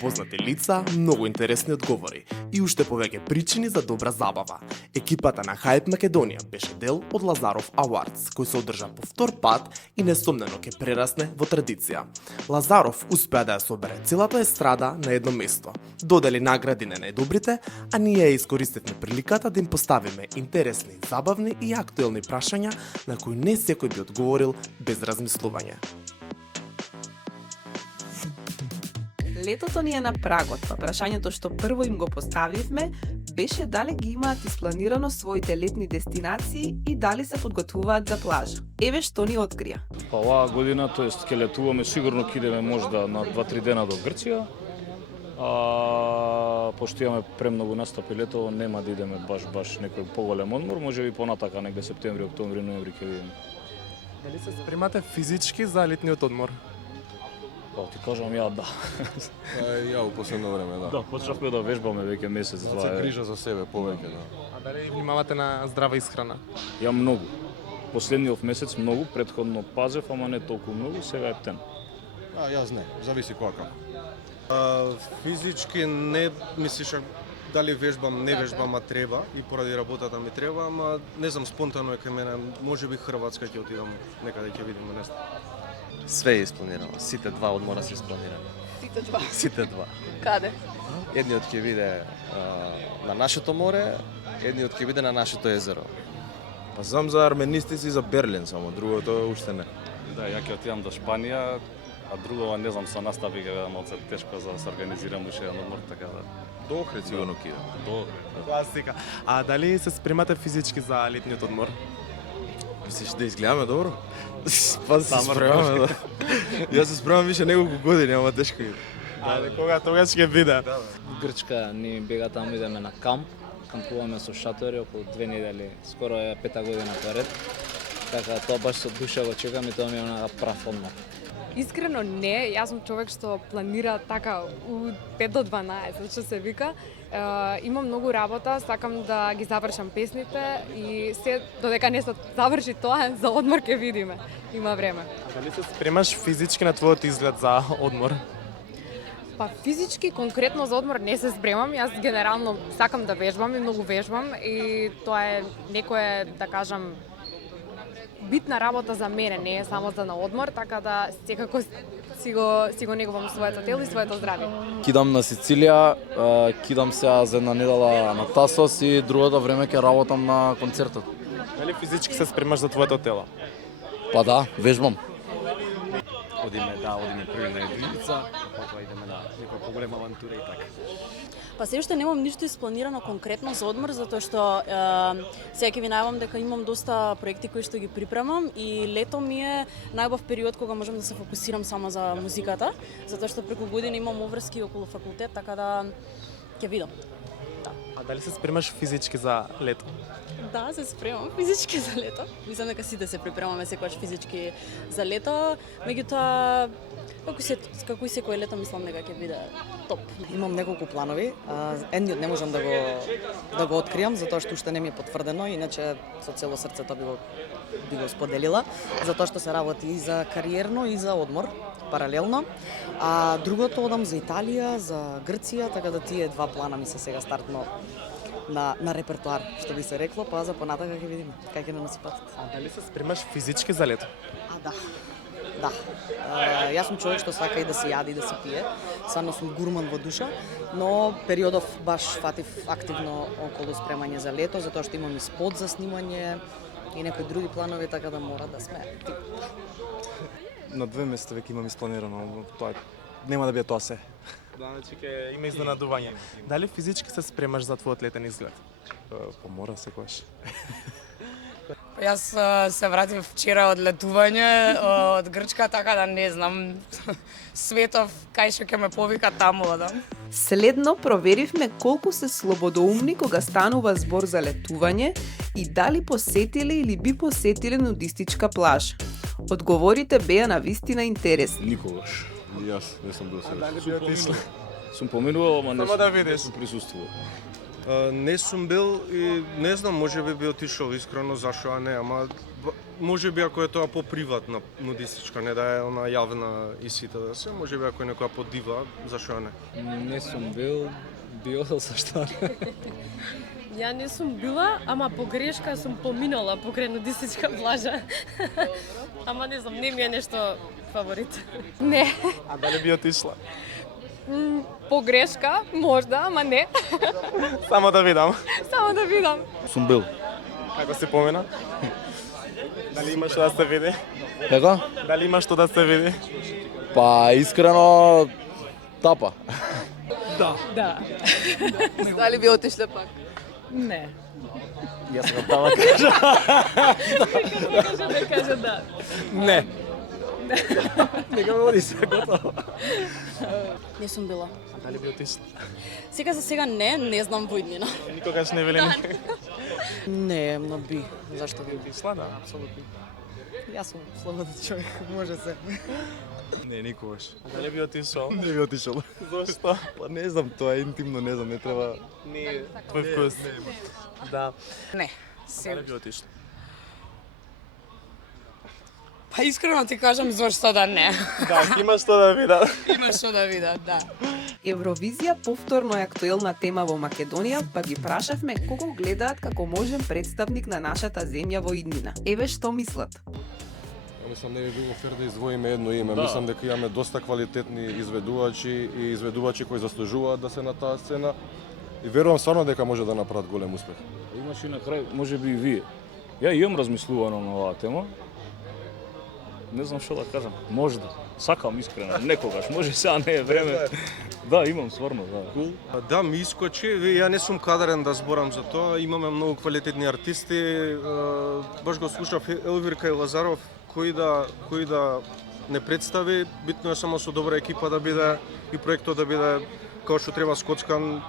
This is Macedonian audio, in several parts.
познати лица, многу интересни одговори и уште повеќе причини за добра забава. Екипата на Hype Македонија беше дел од Лазаров Awards, кој се одржа по втор пат и несомнено ќе прерасне во традиција. Лазаров успеа да ја собере целата естрада на едно место, додели награди на најдобрите, а ние ја искористивме приликата да им поставиме интересни, забавни и актуелни прашања на кои не секој би одговорил без размислување. Летото ни е на прагот, па прашањето што прво им го поставивме беше дали ги имаат испланирано своите летни дестинации и дали се подготвуваат за плажа. Еве што ни открија. Па оваа година, тоест ќе летуваме, сигурно ќе идеме можда на 2-3 дена до Грција. Пошто имаме премногу настапи лето, нема да идеме баш некој поголем одмор, можеби понатака некаде септември, октомври, ноември ќе видиме. Дали се спремате физички за летниот одмор? Па ти кажам ја да. Ја у последно време, да. Да, почнавме да вежбаме веќе месец, Да два. се грижа за себе повеќе, да. А дали внимавате на здрава исхрана? Ја многу. Последниот месец многу, претходно пазев, ама не толку многу, сега е тен. Јас не, зависи која како. Физички не мислиш дали вежбам, не вежбам, а треба и поради работата ми треба, ама не знам, спонтано е кај мене, можеби Хрватска ќе отидам, некаде ќе видиме нешто. Све е испланирано. Сите два одмора се испланирани. Сите два. Сите два. Каде? Едниот ќе биде на нашето море, едниот ќе биде на нашето езеро. Па знам за арменистици и за Берлин само, другото уште не. Да, ја ќе отидам до Шпанија, а другова не знам, со настави ќе бидам малце тешко за да се организирам уште еден одмор, така да. До Охрид сигурно ќе идам. До Охрид. Класика. А дали се спремате физички за летниот одмор? Мислиш да изгледаме добро? Па се спремаме, да. Јас се спремам више неколку години, ама тешко е. Да, кога тогаш ќе биде. Грчка, ни бега таму, идеме на камп, кампуваме со шатори околу 2 недели, скоро е 5-та година поред. Така тоа баш со душа го чекам и тоа ми е онага прав одмор. Искрено не, јас сум човек што планира така у 5 до 12, што се вика. Имам многу работа, сакам да ги завршам песните и се додека не се заврши тоа, за одмор ќе видиме. Има време. А дали се спремаш физички на твојот изглед за одмор? Па физички конкретно за одмор не се спремам, јас генерално сакам да вежбам и многу вежбам и тоа е некое, да кажам, битна работа за мене, не е само за на одмор, така да секако си го негувам своето тело и своето здравје. Кидам на Сицилија, кидам сега за една недела на Тасос и другото време ќе работам на концертот. Дали физички се спремаш за твоето тело? Па да, вежбам. Одиме први на единица, потоа идеме на некоја поголема авантура и така. Па се уште немам ништо испланирано конкретно за одмор, затоа што сега ќе ви најавам дека имам доста проекти кои што ги припремам и лето ми е најубав период кога можам да се фокусирам само за музиката, затоа што преку години имам обврски околу факултет, така да ќе видам. Да. А дали се спремаш физички за лето? Да, се спремам физички за лето. Мислам дека сите се припремаме секогаш физички за лето, меѓутоа како и секое лето мислам дека ќе биде топ. Имам неколку планови. Едниот не можам да го откријам затоа што уште не ми е потврдено, иначе со цело срце тоа би го споделила, затоа што се работи и за кариерно и за одмор паралелно. А другото одам за Италија, за Грција, така да тие два плана ми се сега стартно на репертоар, што би се рекло, па за понатака ќе видиме кај ќе носи патот. А дали се спремаш физички за лето? Да. Да. Јас сум човек што сака и да се јади и да се пие. Садно сум гурман во душа, но периодов баш фатив активно околу спремање за лето, затоа што имам и спот за снимање и некои други планови, така да мора да сме. На 2 места веќе имам испланирано, но тоа нема да биде тоа се. Да, значи ќе има изненадување. Дали физички се спремаш за твојот летен изглед? Па мора секогаш. Јас се вратив вчера од летување од Грчка, така да не знам светов кај што ќе ме повика таму одам. Следно проверивме колку се слободоумни кога станува збор за летување и дали посетиле или би посетиле нудистичка плажа. Одговорите беа на вистина интересни. Никогаш. Јас не сум бил сега. Дали би отишли? Сум поминувал, ама не Само да видиш. сум присуствувал. Не сум бил и не знам, може би отишол искрено, зашо а не, ама може би ако е тоа по-приватна нудистичка, не да е она јавна и сите да се, може би ако е некоја по-дива, зашо а не? Не сум бил зашто не. Ја не сум била, ама по грешка сум поминала покрај нудистичка плажа. Ама не знам, не ми е нешто фаворит. Не. А дали би отишла? По грешка, можда, ама не. Само да видам. Само да видам. Сум бил. Како се помина? Дали има што да се види? Како? Дали има што да се види? Па искрено тапа. Да. Дали би отишле пак? Не. Јас го тава кажа. Да кажа да. Не. Нека ме води се готово. Не сум била. А дали би отишла? Сега за сега не знам во иднина. Никогаш не вели никој. Не, но би. Зашто би? Отишла, да, апсолутно. Јас сум слободен човек, може се. Не, никогаш. А дали би отишол? Не би отишол. Зошто? Па не знам, тоа е интимно, не знам, не треба... Не, твој вкус. Да. Не. Дали би отишла? Па искрено ти кажам зошто да не. Да, има што да видам. Има што да видат, да. Евровизија повторно е актуелна тема во Македонија, па ги прашавме кого гледаат како можен представник на нашата земја во иднина. Еве што мислат. Мислам, не би било фер да издвоиме едно име. Да. Мислам дека имаме доста квалитетни изведувачи и изведувачи кои заслужуваат да се на таа сцена. И верувам стварно дека може да направат голем успех. Имаш и на крај, може би и вие. Ја имам размислувано на оваа тема. Не знам што да кажам. Можда. Сакам искрено, некогаш. Може сега не е време. Да, имам стварно, да. Да, ми искочи. Ја не сум кадарен да зборам за тоа. Имаме многу квалитетни артисти. Баш го слушав Елвирка и Лазаров, кои да не представи. Битно е само со добра екипа да биде и проектот да биде како што треба скоцкан.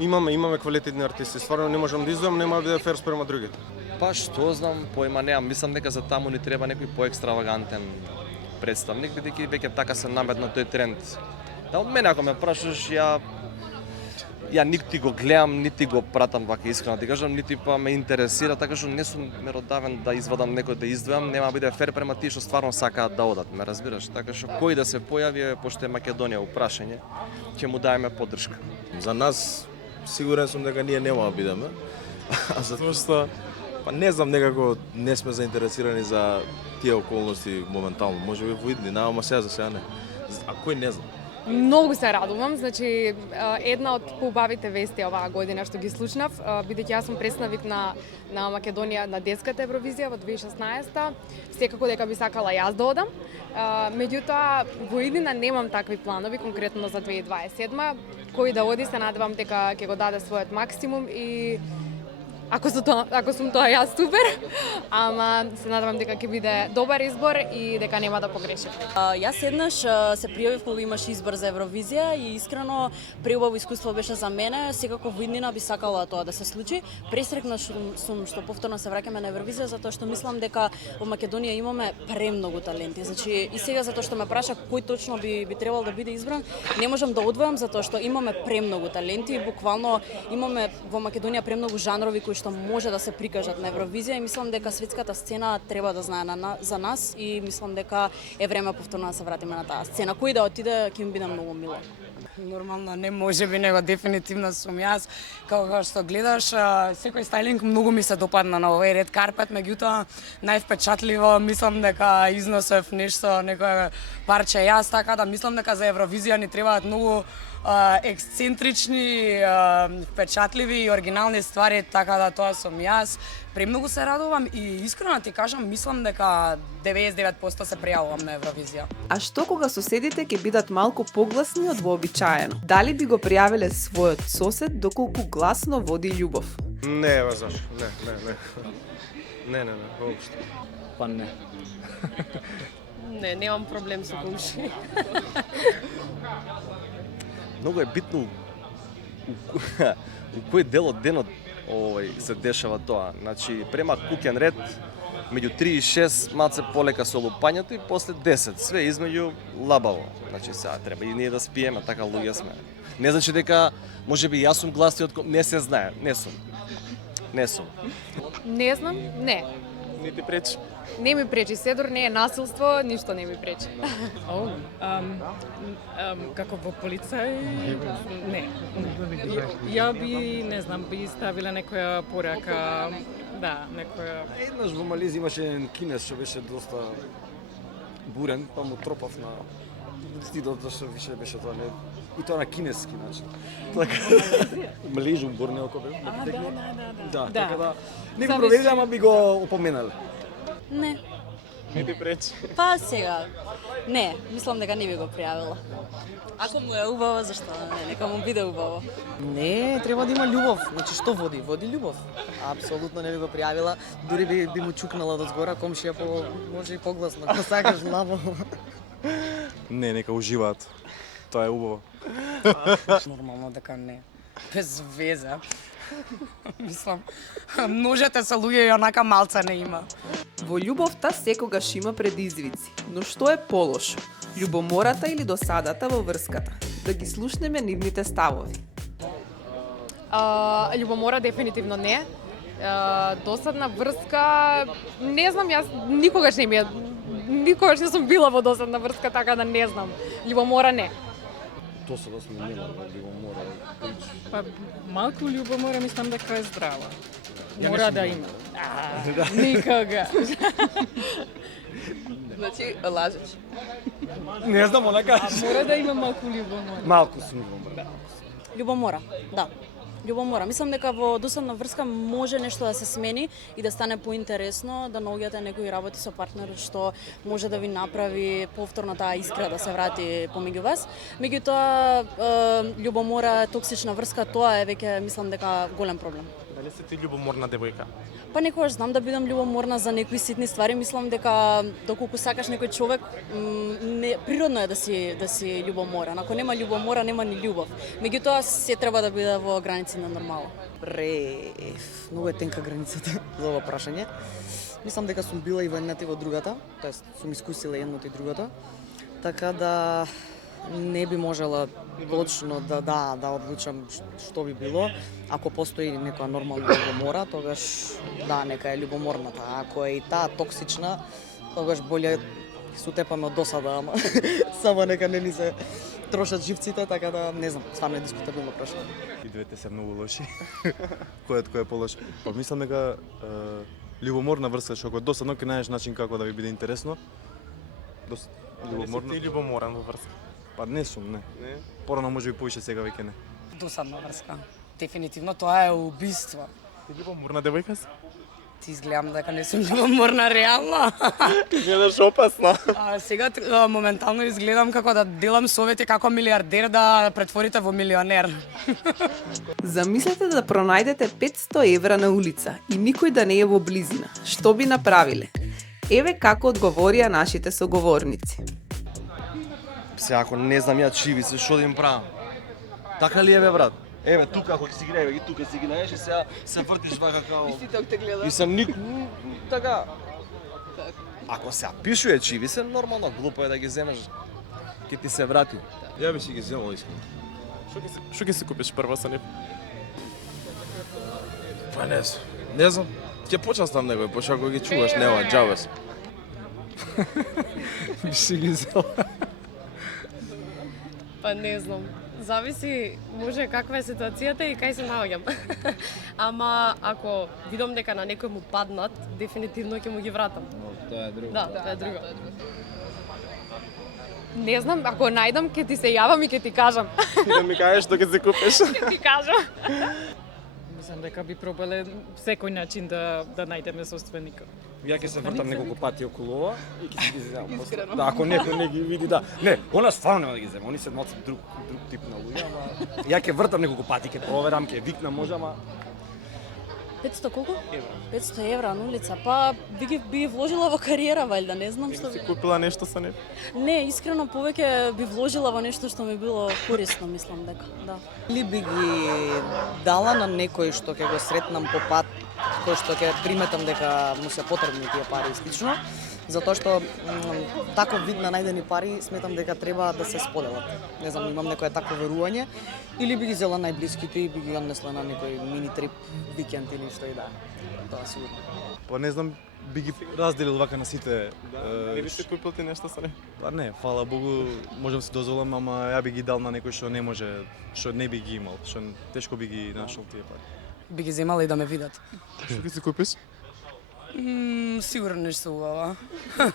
Имаме квалитетни артисти. Стварно не можам да издвојам, нема да биде фер спрема другите. Па што знам, појма немам. Мислам дека за таму ни треба некој поекстравагантен представник, бидејќи веќе така се наметна тој тренд. Да, од мене ако ме прашаш, ја нити го гледам, нити го пратам вака искрено ти кажам, нити па ме интересира, така што не сум меродавен да извадам некој да издвојам, нема биде фер према тие што стварно сакаат да одат, ме разбираш? Така што кој да се појави, пошто е Македонија упрашање, ќе му даеме поддршка. За нас сигурен сум дека ние нема да бидеме. А затоа што па не знам, некако не сме заинтересирани за тие околности моментално. Може би во иднина, ама сега за сега не. А кој не знам? Многу се радувам, значи една од поубавите вести оваа година што ги слушнав, бидејќи јас сум представник на Македонија на детската Евровизија во 2016-та, секако дека би сакала јас да одам. Меѓутоа во иднина немам такви планови конкретно за 2027-ма. Кој да оди се надевам дека ќе го даде својот максимум и ако сум тоа јас супер, ама се надевам дека ќе биде добар избор и дека нема да погрешим. Јас еднаш се пријавив кога имаше избор за Евровизија и искрено преубаво искуство беше за мене. Секако во иднина би сакала тоа да се случи. Пресрекна сум што повторно се враќаме на Евровизија затоа што мислам дека во Македонија имаме премногу таленти. Значи и сега затоа што ме праша кој точно би требал да биде избран, не можам да одвојам затоа што имаме премногу таленти. Буквално имаме во Македонија премногу жанрови кои што може да се прикажат на Евровизија и мислам дека светската сцена треба да знае за нас и мислам дека е време повторно да се вратиме на таа сцена. Кој да отиде ќе ми биде многу мило. Нормално не може би, него дефинитивно сум јас. Како што гледаш, секој стајлинг многу ми се допадна на овој ред карпет, меѓутоа највпечатливо мислам дека износев нешто, некој парче јас, така да мислам дека за Евровизија ни требаат многу ексцентрични, впечатливи и оригинални ствари, така да тоа сум јас. Премногу се радувам и искрено ти кажам, мислам дека 99% се пријавувам на Евровизија. А што кога соседите ќе бидат малку погласни од вообичаено? Дали би го пријавиле својот сосед доколку гласно води љубов? Не, зашо? Не, воопшто. Па не. Не, немам проблем со комши. Многу е битно у кој дел од денот се дешава тоа. Значи, према куќен ред, меѓу 3 и 6 малце полека со лупањето и после 10, све измеѓу лабаво. Значи сега треба и ние да спиеме, така луѓе сме. Не значи дека можеби јас сум гласниот, не се знае, не сум. Не сум. Не знам, не. Не ти пречи? Не ми пречи, седор не е насилство, ништо не ми пречи. Како во полицај, не. Ја би, не знам, би ставила некоја порака, да, некоја... Еднаш во Малезија имаше еден кинес што беше доста бурен, па му тропав на стидот, зашто више беше тоа не... И тоа на кинески начин. Така, Малезија, Борнео, кој бе? Да, така да... Не го провериле, ама би го опоменале. Не. Не ти пречи? Па сега, не, мислам дека не би го пријавила. Ако му е убаво, зашто не, нека му биде убаво. Не, треба да има љубов. Значи што води? Води љубов. Апсолутно не би го пријавила, дури би му чукнала од згора, комшија може и погласно, ако сакаш лаво. Не, нека уживаат. Тоа е убаво. Нормално дека не. Без веза. Мислам, ножете со луѓе и онака малца не има. Во љубовта секогаш има предизвици, но што е полошо? Љубомората или досадата во врската? Да ги слушнеме нивните ставови. Љубомора дефинитивно не. Досадна врска, не знам, јас никогаш не сум била во досадна врска, така да не знам. Љубомора не. Досада сме нема љубомора. Па малку љубомора мислам дека е здрава. Мора да има. Никога. Значи, лажеш. Не знам, онака. Мора да има малку љубомора. Малку сум љубомора. Љубомора, да. Љубомора. Мислам дека во досадна врска може нешто да се смени и да стане поинтересно, да наоѓате некои работи со партнерот што може да ви направи повторно таа искра да се врати помеѓу вас. Меѓутоа, љубомора, токсична врска, тоа е веќе мислам дека голем проблем. Дали си ти љубоморна девојка? Па некогаш знам да бидам љубоморна за некои ситни ствари, мислам дека доколку сакаш некој човек, природно е да си љубоморен. Ако нема љубомора, нема ни љубов. Меѓутоа се треба да биде во граници на нормално. Многу е тенка границата за ова прашање. Мислам дека сум била и во едната и во другата, тоест сум искусила едното и другото. Така да не би можела точно да одлучам што би било. Ако постои некоја нормална љубомора, тогаш да, нека е љубоморната. Ако е и таа токсична, тогаш боле се утепаме од досада, ама само нека не ни се трошат живците, така да не знам, стварно е дискутабилно прашање. И двете се многу лоши. Кој е полош? Па мислам дека љубоморна врска, што ако е досадно, ќе најдеш начин како да ви биде интересно. Љубоморна. Ти љубоморен во врска? Па не сум, не. Порано може би повише, сега веќе не. Досадна врска. Дефинитивно тоа е убиство. Ти љубоморна девојка си? Ти изгледам дека не сум љубоморна реално. Изгледаш опасно. Сега моментално изгледам како да делам совети како милиардер да претворите во милионер. Замислете да пронајдете 500 евра на улица и никој да не е во близина. Што би направиле? Еве како одговорија нашите соговорници. Се ако не знам ја чиви се, што да им правам? Така ли е бе, брат? Еве, тука ако си ги најде, и тука си ги најдеш и сега се вртиш вака као... И си ток те гледа. И сам така. Ако се пишуе чиви се, нормално, глупо е да ги земеш. Ке ти се врати. Ја би си ги земал искрено. Што ќе си купиш прво со нив? Па не знам. Ќе почастам некој, пошто ако ги чуваш, нема, џабе се. Би си ги взела. Па не знам. Зависи, може каква е ситуацијата и кај се наоѓам. Ама ако видам дека на некој му паднат, дефинитивно ќе му ги вратам. Тоа е друго. Да, тоа е друго. Не знам, ако најдам ќе ти се јавам и ќе ти кажам. И да ми кажеш што ќе си купиш. Ќе ти кажам. Мислам дека би пробале секој начин да најдеме собственика. Ја ќе се вртам неколку пати околу ова и ќе си ги земам после. Да, ако некој не ги види, да. Не, она стварно нема да ги земам. Они се малку друг тип на луѓе, ама ја ќе вртам неколку пати, ќе проверам, ќе викнам може, ама 500 колку? 500 евра на улица. Па би ги вложила во кариера, валјда, не знам што би. Си купила нешто со нив? Не, искрено повеќе би вложила во нешто што ми било корисно, мислам дека, да. Или би ги дала на некој што ќе го сретнам по пат, кој што ќе приметам дека му се потребни тие пари и слично, затоа што таков вид на најдени пари сметам дека треба да се споделат. Не знам, имам некое такво верување, или би ги зела најблиските и би ги однесла на некој мини трип, викенд или што и да. Тоа сигурно. Па не знам, би ги разделил вака на сите. Не би си купил ти нешто со нив? Па не, фала Богу, можам си дозволам, ама ја би ги дал на некој што не може, што не би ги имал, што тешко би ги нашол тие пари. Би ги земала и да ме видат. Што ги си купиш? Сигурно нешто убава.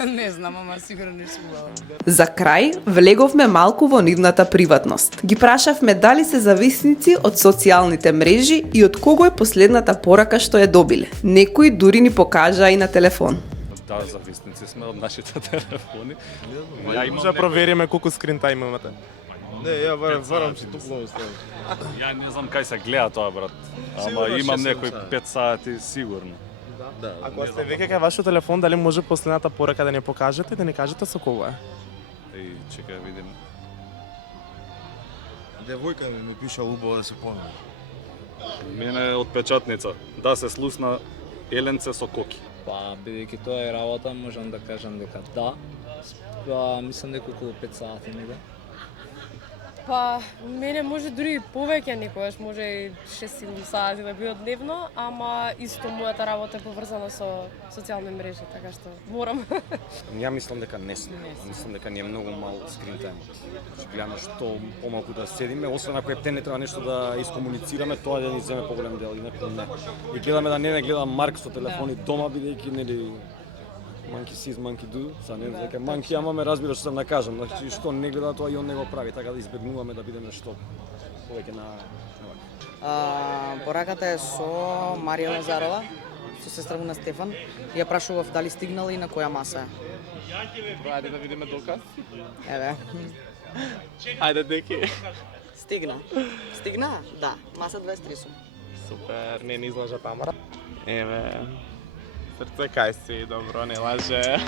Не знам, ама сигурно нешто убава. За крај, влеговме малку во нивната приватност. Ги прашавме дали се зависници од социјалните мрежи и од кого е последната порака што ја добиле. Некои дури ни покажаа и на телефон. Да, зависници сме од нашите телефони. Ја може да провериме колку скрин тајм имате. Не, ја варам си тупло оставам. Ја не знам кај се гледа тоа, брат. Ама имам некои 5 сати сигурно. Да, ако сте веќе кај вашиот телефон, дали може последната порака да не покажете и да не кажете со кого е? Еј, чекај видим. Девојка ми пиша убаво да се помни. Мене од печатница. Да се слусна еленце со коки. Па, бидејќи тоа е работа, можам да кажам дека да. Па, мислам дека околу 5 сати неде. Па, мене може дури и повеќе некогаш, може и 6-7 сати да биде дневно, ама исто мојата работа е поврзана со социјални мрежи, така што морам. Ја мислам дека не сме. Мислам дека ни е многу мал скрин тајмот. Гледаме што помалку да седиме, освен ако ептен не треба нешто да искомуницираме, тоа да ни земе поголем дел, инаку не. И гледаме да не гледам Марк со телефони дома, бидејќи нели monkey sees, monkey do. Са не дека monkey, ама ме разбира што сам да кажам. Значи што не гледа тоа и он не го прави, така да избегнуваме да бидеме што повеќе на пораката е со Марија Лазарова, со сестра му на Стефан. Ја прашував дали стигнала и на која маса е. Ајде да видиме доказ. Еве. Ајде деки. Стигна. Стигна? Да. Маса 23 сум. Супер, не ни излажа тамара. Еве. Срце кај си, добро, не лаже.